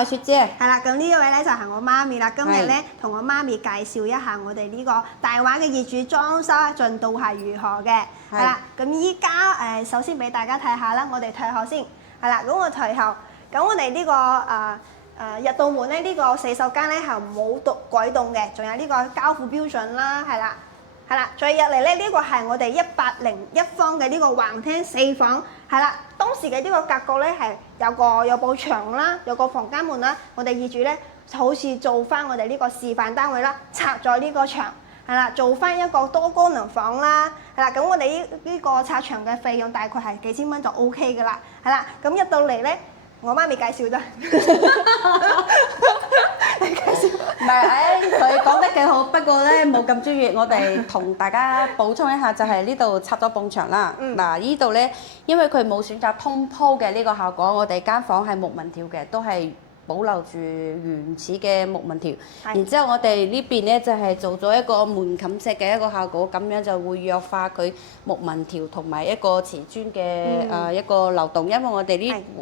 我係雪姐。係啦，咁呢一位咧就係我媽咪啦。今日咧同我媽咪介紹一下我哋呢個大話嘅業主裝修進度係如何嘅。係啦，咁依家首先俾大家睇下啦，我哋退後先。係啦，咁我退後，咁我哋呢個入到門咧，呢個洗手間咧係冇改動嘅，仲有呢個交付標準啦，係啦。係啦，再入嚟咧，呢個係我哋101方嘅呢個橫廳4房，係啦。當時嘅呢個格局咧係有部牆啦，有個房間門啦。我哋業主咧就好似做翻我哋呢個示範單位啦，拆咗呢個牆，係啦，做翻一個多功能房啦，係啦。咁我哋呢個拆牆嘅費用大概係幾千蚊就 OK 噶啦，係啦。咁入到嚟咧，我媽咪介紹啫。唔係，佢講得幾好，不過咧冇咁專業。我哋同大家補充一下，就係呢度拆咗埲牆啦。嗱，呢度咧，因為佢冇選擇通鋪嘅呢個效果，我哋間房係木紋條嘅，都係保留住原始嘅木紋條。然之後我哋呢邊咧就係做咗一個門冚石嘅一個效果，咁樣就會弱化佢木紋條同埋一個瓷磚嘅一個流動。因為我哋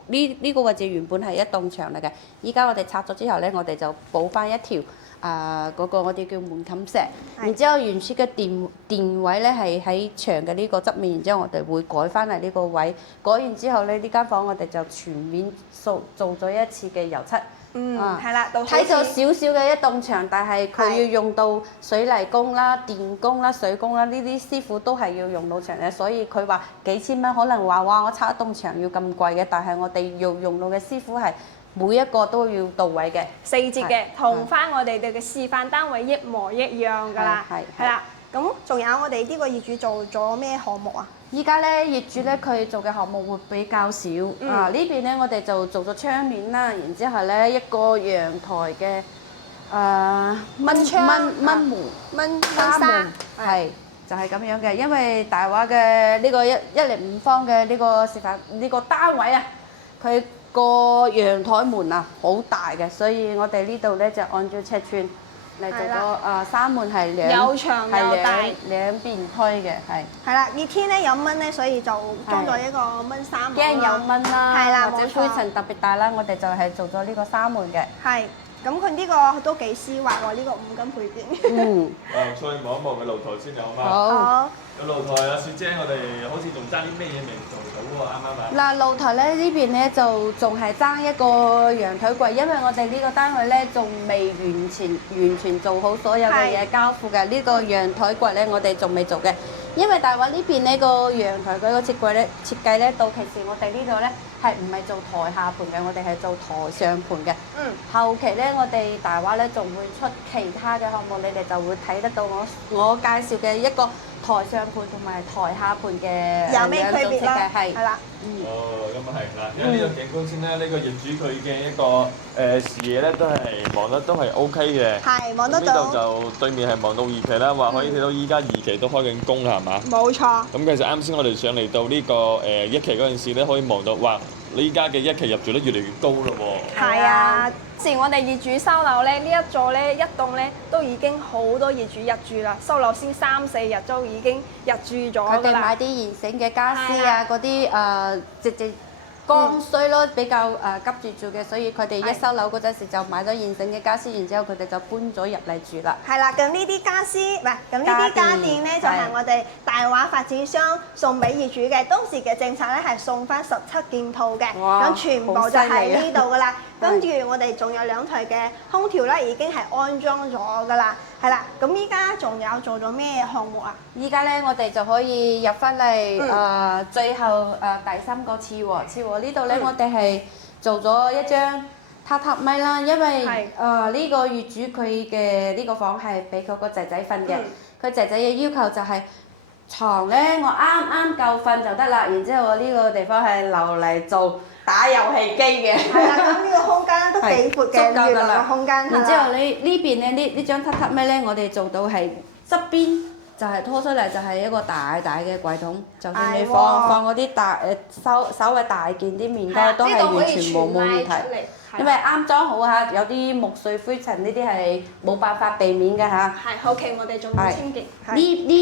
呢個位置原本係一棟牆嚟嘅，依家我哋拆咗之後咧，我哋就補翻一條嗰個我哋叫門冚石。然之後原始嘅電位咧係喺牆嘅呢個側面，然之後我哋會改翻嚟呢個位。改完之後咧，呢間房我哋就全面做咗一次嘅油漆。係啦，睇咗少少嘅一棟牆，但係佢要用到水泥工啦、電工啦、水工啦，呢啲師傅都係要用到牆嘅，所以佢話幾千蚊，可能話哇我拆一棟牆要咁貴嘅，但係我哋要用到嘅師傅係每一個都要到位嘅，細節嘅，同翻我哋嘅示範單位一模一樣㗎啦，係啦。咁仲有我哋呢個業主做咗咩項目啊？依家咧業主咧佢做嘅項目會比較少，呢邊咧我哋就做咗窗簾啦，然之後咧一個陽台嘅蚊紗，係就係咁樣嘅，因為大話嘅呢個105方嘅呢個示範呢個單位啊，佢個陽台門啊好大嘅，所以我哋呢度咧就按照尺寸嚟做咗紗門係有長有大兩邊推嘅，係啦。熱天咧有蚊咧，所以就裝咗一個蚊紗門。驚有蚊啦，係啦，或者灰塵特別大啦，我哋就係做咗呢個紗門嘅。係，咁佢呢個都幾絲滑喎，呢個5金配件。再望一望個露台先好嗎？好。個露台啊，雪姐，我哋好似仲爭啲咩嘢未做到喎，啱唔啱啊？嗱，露台咧呢邊咧就仲係爭一個陽台櫃，因為我哋呢個單位咧仲未完全做好所有嘅嘢交付嘅。呢個陽台櫃咧我哋仲未做嘅，因為大話呢邊呢個陽台櫃個設計咧，到其時我哋呢度咧係唔係做台下盤嘅，我哋係做台上盤嘅。後期咧我哋大話咧仲會出其他嘅項目，你哋就會睇得到我介紹嘅一個台上盤同埋台下盤嘅有咩區別啦？係啦。咁啊係嗱，因為呢個景觀先咧，呢個業主佢嘅一個視野咧都係望得都係 OK 嘅。係望得到。呢度就對面係望到2期啦，話可以睇到依家2期都開緊工啦，係嘛？冇錯。咁其實啱先我哋上嚟到呢個1期嗰陣時咧，可以望到哇，你依家嘅1期入住率越嚟越高咯喎。係啊。自我哋業主收樓咧，呢一座咧一棟咧都已經好多業主入住啦，收樓先3-4日都已經入住咗㗎啦。佢哋買啲現成嘅家私啊，嗰啲直接剛需咯，比較急住做嘅，所以佢哋一收樓嗰陣時就買咗現成嘅家私，然之後佢哋就搬咗入嚟住啦。係啦，咁呢啲家私唔係，咁呢啲家電咧就係我哋大話發展商送俾業主嘅。當時嘅政策咧係送翻17件套嘅，咁全部就喺呢度㗎啦。跟住我哋仲有2台嘅空調咧，已經係安裝咗㗎啦。係啦，咁依家仲有做咗咩項目啊？依家咧，我哋就可以入翻嚟最後第3個廁和呢度咧，我哋係做咗一張榻榻米啦，因為呢個業主佢嘅呢個房係俾佢個仔仔瞓嘅，佢仔仔嘅要求就係床咧我啱夠瞓就得啦，然之後我呢個地方係留嚟做打遊戲機嘅。係啦，咁呢個空間都幾闊嘅，預留嘅空間。然之後呢邊咧呢張榻榻米咧，我哋做到係側邊就係拖出嚟就係一個大嘅櫃桶，就算你放嗰啲大稍微大件啲面膠都係完全冇問題。因為啱裝好嚇，有啲木碎灰塵呢啲係冇辦法避免嘅嚇。係，後期我哋仲要清潔。呢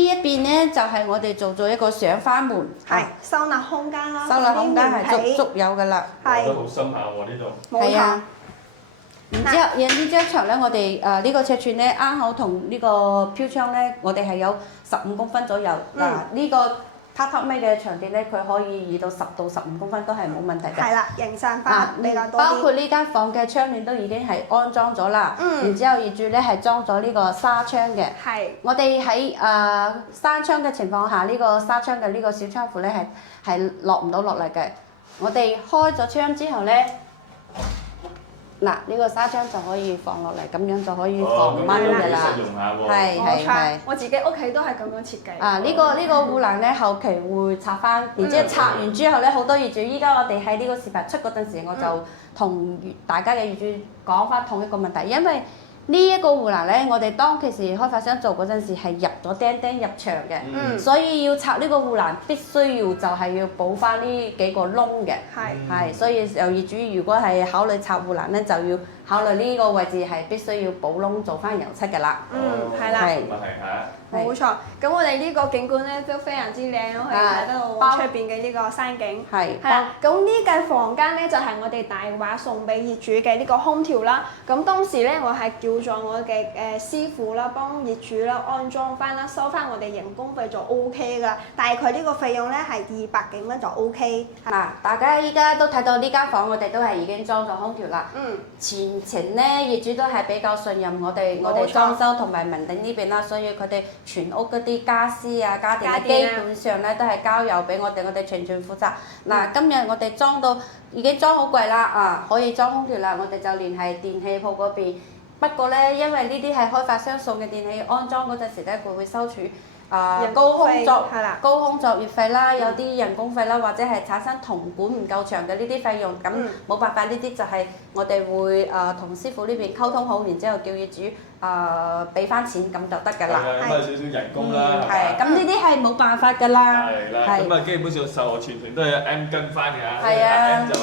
一邊咧就係我哋做咗一個上花門。係收納空間啦。收納空間係足有㗎啦。係。都好深下喎呢度。係啊。然之後，呢張牆咧，我哋呢個尺寸咧，啱好同呢個飄窗咧，我哋係有15公分左右。嗱，呢個榻榻米嘅長電咧，佢可以移到10到15公分都係冇問題嘅。係啦，形散花比較多啲。包括呢間房嘅窗簾都已經係安裝咗啦。然之後業主咧係裝咗呢個紗窗嘅。係。我哋喺閂窗嘅情況下，呢個紗窗嘅呢個小窗戶咧係落唔到落嚟嘅。我哋開咗窗之後咧。嗱，呢個紗窗就可以放落嚟，咁樣就可以防蚊嘅啦。係。我自己屋企都係咁樣設計。呢個護欄咧，後期會拆翻，然之後拆完之後咧，好多業主依家我哋喺呢個視頻出嗰陣時，我就同大家嘅業主講翻同一個問題，因為呢一個護欄咧，我哋當其時開發商做嗰陣時係入咗釘入牆嘅，所以要拆呢個護欄必須要就係要補翻呢幾個窿嘅。係，所以有業主如果係考慮拆護欄咧，就要考慮呢個位置係必須要補窿做翻油漆嘅啦。係啦。係冇錯，咁我哋呢個景觀咧都非常之靚咯，可以睇得到出邊嘅呢個山景。係啦，咁呢間房間咧就係我哋大話送俾業主嘅呢個空調啦。咁當時咧我係叫咗我嘅師傅啦，幫業主啦安裝翻啦，收翻我哋人工費就 O K 噶。大概呢個費用咧係200幾蚊就 O K。嗱，大家依家都睇到呢間房，我哋都係已經裝咗空調啦。前程咧業主都係比較信任我哋裝修同埋文鼎呢邊啦，所以佢哋全屋嗰啲家私啊、家電基本上咧都係交由俾我哋全權負責。嗱，今日我哋已經裝好櫃啦，可以裝空調啦，我哋就聯繫電器鋪嗰邊。不過咧，因為呢啲係開發商送嘅電器，安裝嗰陣時咧，佢會收取高空作業費啦，有啲人工費啦，或者係產生銅管唔夠長嘅呢啲費用，咁冇辦法，呢啲就係我哋會同師傅呢邊溝通好，然之後叫業主俾翻錢咁就得㗎啦。咁少少人工啦。係，咁呢啲係冇辦法㗎啦。係啦，咁基本上售後全程都係 M 跟翻㗎。係啊。M 就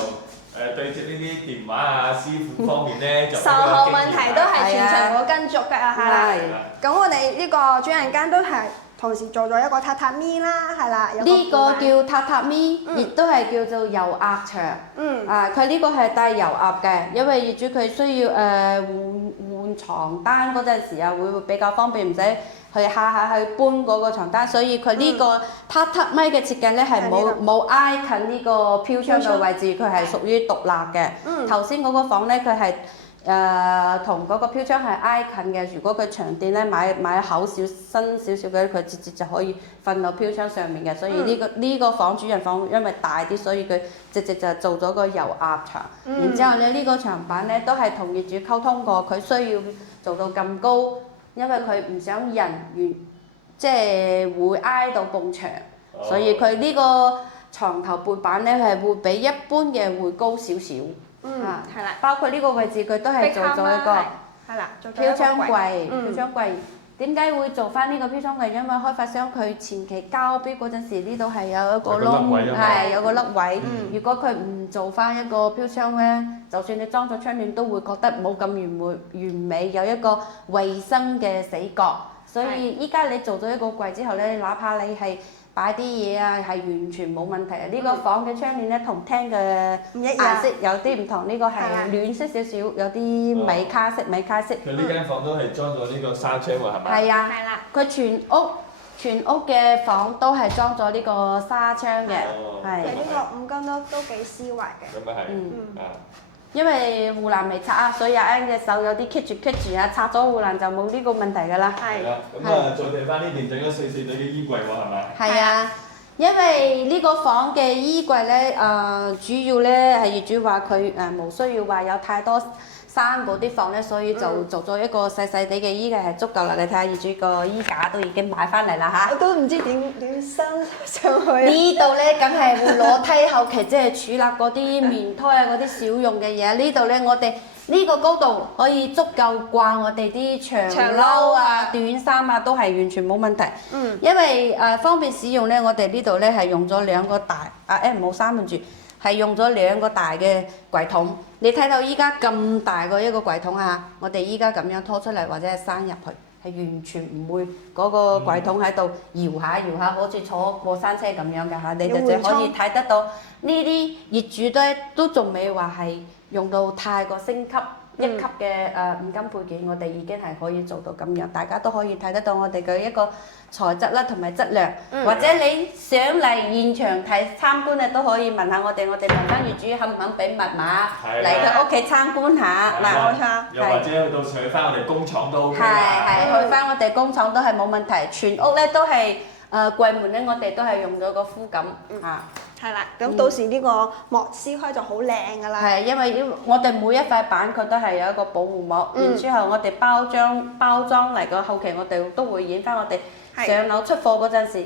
對接呢啲電話師傅方面咧就。售後問題都係全程我跟足㗎，係啦。咁我哋呢個主人間都係。同時做咗一個榻榻米啦，係啦。呢個叫榻榻米，亦都係叫做油壓牆。佢呢個係帶油壓嘅，因為業主佢需要換床單嗰陣時啊，會比較方便，唔使去下去搬嗰個床單，所以佢呢個榻榻米嘅設計咧係冇挨近呢個飄窗嘅位置，佢係屬於獨立嘅。頭先嗰個房咧，佢係。同嗰個飄窗係挨近嘅，如果佢長電咧買厚新少少嘅，佢直接就可以瞓到飄窗上面嘅。所以呢個房主人房因為大啲，所以佢直接就做咗個油壓牆。然之後咧呢個牆板咧都係同業主溝通過，佢需要做到咁高，因為佢唔想人即係會挨到埲牆，所以佢呢個床頭背板咧係會比一般嘅會高少少。係啦，包括呢個位置佢都係做咗一個飄窗櫃。飄窗櫃點解會做翻呢個飄窗櫃？因為開發商佢前期交標嗰陣時，呢度係有一個窿，係有個凹位。如果佢唔做翻一個飄窗咧，就算你裝咗窗簾，都會覺得冇咁完美，有一個衞生嘅死角。所以依家你做咗一個櫃之後咧，哪怕你係擺啲嘢啊，係完全冇問題啊！呢個房嘅窗簾咧，同廳嘅顏色有啲唔同，呢個係暖色少少，有啲米卡色。佢呢間房都係裝咗呢個紗窗喎，係咪？係啊，佢全屋嘅房都係裝咗呢個紗窗嘅，係。呢個五金都幾絲滑嘅。咁啊係，因為護欄未拆啊，所以阿 N 嘅手有啲棘住啊，拆咗護欄就冇呢個問題㗎啦。係啦，咁再睇翻呢邊整咗四對嘅衣櫃喎，係咪？係啊，因為呢個房嘅衣櫃咧，主要咧係業主話佢冇需要話有太多生嗰啲房咧，所以就做咗一個細細地嘅衣櫃係足夠啦。你睇下業主個衣架都已經買翻嚟啦嚇。我都唔知點升上去。呢度咧梗係會攞梯後期即係儲納嗰啲棉胎啊嗰啲少用嘅嘢。呢度咧我哋呢個高度可以足夠掛我哋啲長褸啊、短衫啊，都係完全冇問題。因為方便使用咧，我哋呢度咧係用咗2個大唔好閂住。係用咗2個大嘅櫃桶，你睇到依家咁大個一個櫃桶啊！我哋依家咁樣拖出嚟或者係閂入去，係完全唔會嗰個櫃桶喺度搖下，好似坐過山車咁樣嘅嚇，你就可以睇得到呢啲業主都仲未話係用到太過升級，一級嘅五金配件，我哋已經係可以做到咁樣，大家都可以睇得到我哋嘅一個材質啦，同埋質量。或者你想嚟現場睇參觀咧，都可以問下我哋民間業主肯唔肯俾密碼嚟佢屋企參觀下嗱，冇錯。又或者去到去翻我哋工廠都 OK 係去翻我哋工廠都係冇問題，全屋咧都係櫃門咧，我哋都係用咗個膚感啊。係啦，咁到時呢個膜撕開就好靚㗎啦。係，因為我哋每一塊板佢都係有一個保護膜，然之後我哋包裝嚟個後期，我哋都會影翻我哋上樓出貨嗰陣時，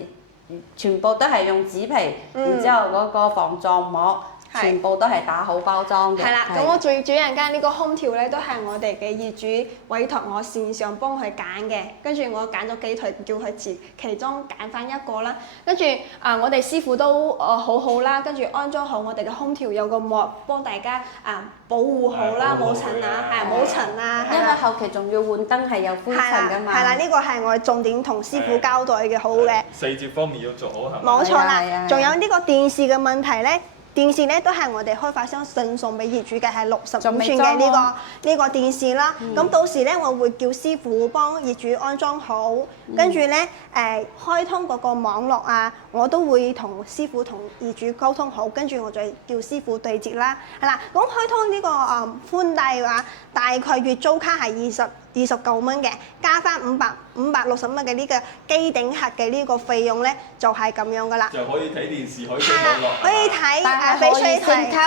全部都係用紙皮，然之後嗰個防撞膜。全部都係打好包裝嘅。係啦，咁我最主要間呢個空調咧，都係我哋嘅業主委託我線上幫佢揀嘅，跟住我揀咗幾台，叫佢其中揀翻一個啦。跟住我哋師傅都好好啦，跟住安裝好我哋嘅空調有個膜幫大家保護好啦，冇塵啊，冇塵啊。因為後期仲要換燈係有灰塵㗎嘛。係啦，呢個係我重點同師傅交代嘅好嘅。細節方面要做好係咪？冇錯啦，仲有呢個電視嘅問題咧。電視咧都係我哋開發商贈送俾業主嘅，係65寸嘅呢個電視啦。咁到時咧，我會叫師傅幫業主安裝好，跟住咧開通嗰個網絡啊，我都會同師傅同業主溝通好，跟住我再叫師傅對接啦。係啦，咁開通呢個寬帶嘅話，大概月租卡係29蚊嘅，加翻560蚊嘅呢個機頂盒嘅呢個費用咧，就係咁樣噶啦。就可以睇電視，可以上網絡。可以睇翡翠升級。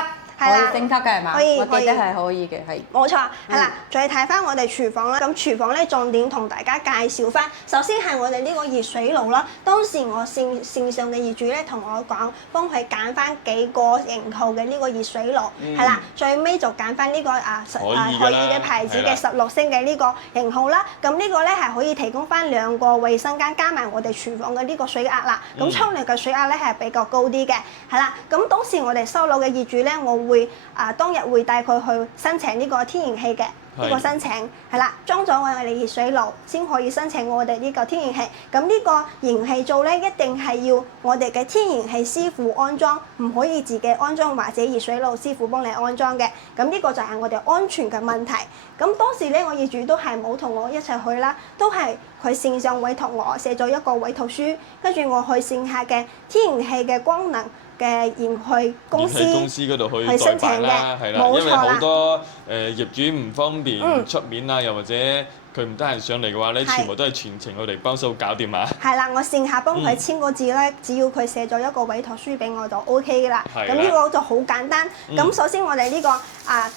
可以升級嘅係嘛？可以，我記得係可以嘅，係。冇錯，係啦。再睇翻我哋廚房啦，咁廚房咧重點同大家介紹翻。首先係我哋呢個熱水爐啦。當時我線上嘅業主咧同我講，幫佢揀翻幾個型號嘅呢個熱水爐，係啦。最尾就揀翻呢個可以嘅牌子嘅16升嘅呢個型號啦。咁呢個咧係可以提供翻2個衛生間，加埋我哋廚房嘅呢個水壓啦。咁沖涼嘅水壓咧係比較高啲嘅，係啦。咁當時我哋收樓嘅業主咧，我會當日會帶佢去申請呢個天然氣嘅呢個申請，係啦，裝咗我哋熱水爐先可以申請我哋呢個天然氣。咁呢個燃氣灶咧，一定係要我哋嘅天然氣師傅安裝，唔可以自己安裝或者熱水爐師傅幫你安裝嘅。咁呢個就係我哋安全嘅問題。咁當時咧，我業主都係冇同我一齊去啦，都係佢線上委託我寫咗一個委託書，跟住我去線下嘅天然氣嘅光能嘅燃氣公司嗰度去申請嘅，係啦，因為好多業主唔方便出面啊，又或者佢唔得閒上嚟嘅話咧，全部都係全程我哋幫手搞掂啊。係啦，我線下幫佢簽個字咧，只要佢寫咗一個委託書俾我就 O K 噶啦。咁呢個就好簡單。咁首先我哋呢個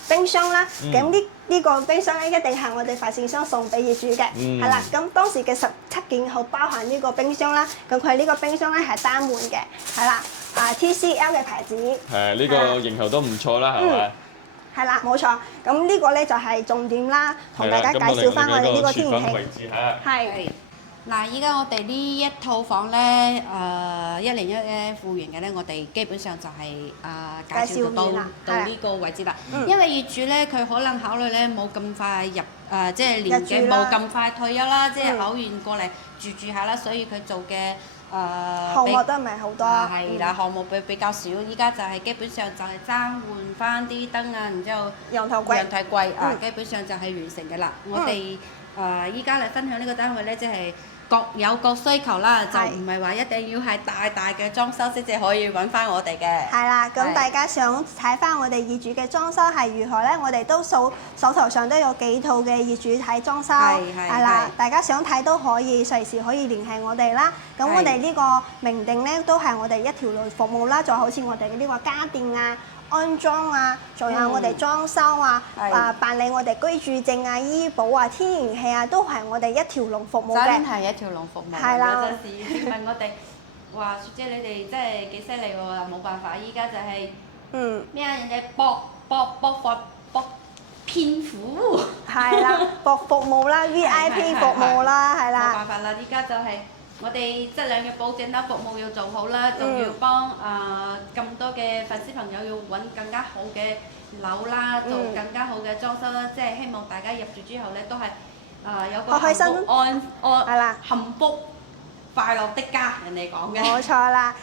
冰箱啦，咁呢個冰箱咧一定係我哋發展商送俾業主嘅，係啦。咁當時嘅17件後包含呢個冰箱啦，咁佢呢個冰箱咧係單門嘅，係啦。TCL 嘅牌子，呢個型號都唔錯啦，係咪？係啦，冇錯。咁呢個咧就係重點啦，同大家介紹翻我哋呢個天然氣。係。嗱，依家我哋呢一套房咧，101咧富源嘅咧，我哋基本上就係介紹到呢個位置啦。因為業主咧，佢可能考慮咧冇咁快入即係年紀冇咁快退休啦，即係考完過嚟住下啦，所以佢做嘅。項目都唔係好多，係啦，項目比較少。依家就係基本上就係爭換翻啲燈啊，然之後陽台櫃基本上就係完成嘅啦。我哋依家嚟分享呢個單位咧，即係各有各需求啦，就唔係話一定要係大嘅裝修先至可以揾翻我哋嘅。係啦，咁大家想睇翻我哋業主嘅裝修係如何咧？我哋都手頭上都有幾套嘅業主睇裝修，係啦，大家想睇都可以隨時可以聯繫我哋啦。咁我哋呢個明定咧都係我哋一條龍服務啦，就好似我哋嘅呢個家電啊、安裝啊，仲有我哋裝修啊，辦理我哋居住證啊、醫保啊、天然氣啊，都係我哋一條龍服務嘅。真係一條龍服務。係啦。有陣時你問我哋話，雪姐你哋真係幾犀利喎！冇辦法，依家就係咩啊？人哋搏偏苦。係啦，搏服務啦 ，VIP 服務啦，係啦。冇辦法啦，依家就係。我哋質量嘅保證啦，服務要做好啦，仲要幫咁多嘅粉絲朋友要揾更加好嘅樓啦，做更加好嘅裝修啦，即係希望大家入住之後咧都係有個幸福幸福快樂的家，人哋講嘅。冇錯啦。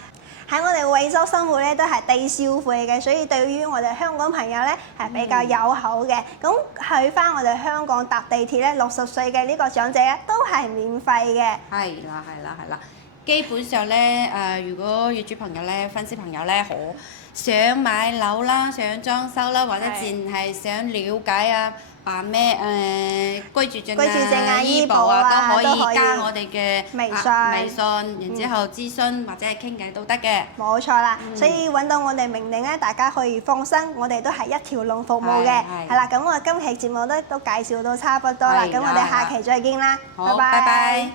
喺我哋惠州生活咧都係低消費嘅，所以對於我哋香港朋友咧係比較友好嘅。咁去翻我哋香港搭地鐵咧，60歲嘅呢個長者咧都係免費嘅。係啦，係啦，係啦。基本上咧，如果業主朋友咧、粉絲朋友咧，想買樓啦、想裝修啦，或者淨係想了解啊，辦咩居住證啊、醫保啊，都可以加我哋嘅微信，然之後諮詢或者係傾偈都得嘅。冇錯啦，所以揾到我哋明玲咧，大家可以放心，我哋都係一條龍服務嘅。係啦，咁我今期節目都介紹到差不多啦，咁我哋下期再見啦，拜拜。